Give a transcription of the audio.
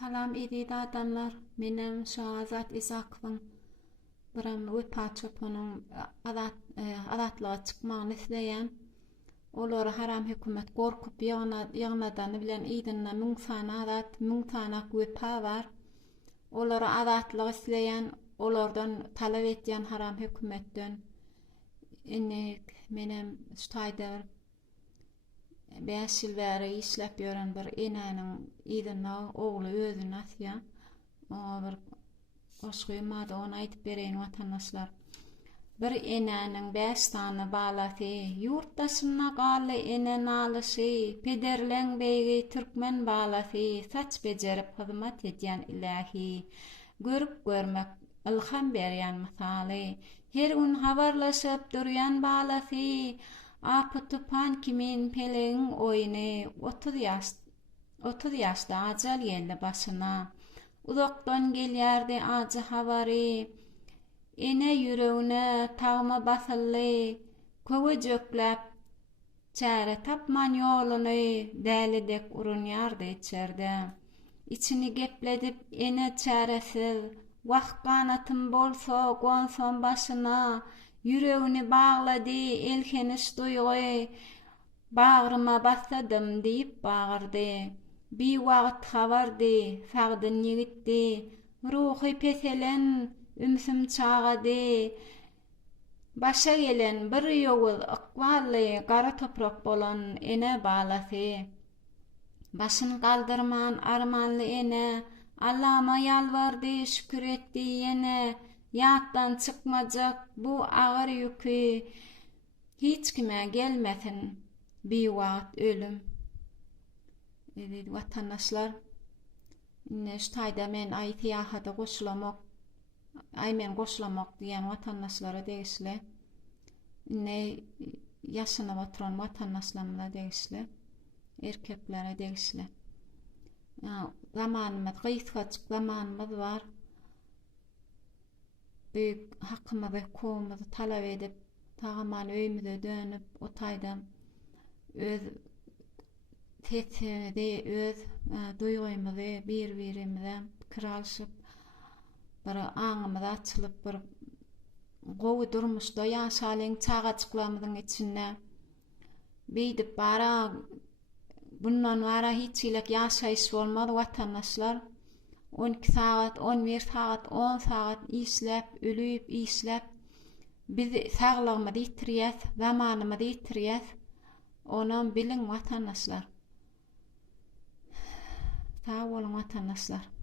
Salam edidi adamlar, menem Şahazat İsakovun biram we paçaponun adat e, adatla çıkmagyny isleýän Olar haram hükümet gorkup yana yanadan bilen iýdinne müň sana adat, müň sana güýpa bar. Olara adatlyg isleýän, olardan talap edýän haram hükümetden. Enne menem ştaýda 5 ýyl bäri işläp ýören bir enäniň ýydyna ogly özüni asýa. O bir goşgymady onu aýdyp bereýin watandaşlar. Bir enäniň 5 tany balasy, ýurtdaşyna galy enen alysy, pederleň beýgi türkmen balasy, saç bejerip hyzmat edýän ilahi, görüp görmek ilham berýän misaly, her gün habarlaşyp durýan balasy, 아프트판 김인필은 오인의 otur yaşda acal geldi başına. Uzaktan geliyerdi acı havari. Ene yüreğine tağma basıllı. Kovu cöklep. Çare tapman yolunu dəlidek urun yardı içerdi. İçini gepledip ene çaresiz. Vah kanatım bolsa gonson başına. yüreğini bağladı, elkeniş duygu, bağrıma basadım deyip bağırdı. Bir vaqt havardı, fagdyn yigitdi, ruhi peselen, ümsüm çağadı, başa gelen bir yogul ıkvallı qara toprak bolan ene bağlasy. Başın kaldırman armanlı ene, Allah'ıma yalvardı, şükür etti yene, Yatdan çıkmacak bu ağır yükü hiç kime gelmesin bir vaat ölüm. Evet, vatandaşlar, Ştayda men aytiyahada goşlamak, ay men goşlamak diyen vatandaşlara değişle, ne yaşına batıran vatandaşlarına değişle, erkeklere değişle. Zamanımız, gıytka çık zamanımız var. büyük hakkımızı, kovumuzu talep edip, tağaman öyümüze dönüp, o öz tetimizi, öz e, duyguyumuzu bir-birimize kıralşıp, bir aňymyz açılıp bir gowy durmuşda ýaşalyň çagaçyklamadyň içinde beýdip bara bundan bara hiç ilek ýaşaýyş bolmaz watandaşlar. 12 sagat, 11 sagat, 10 sagat işläp, ölüp, işläp biz sağlığımı diýtirýäs, zamanymı diýtirýäs. Onan bilin watandaşlar. Sağ olun watandaşlar.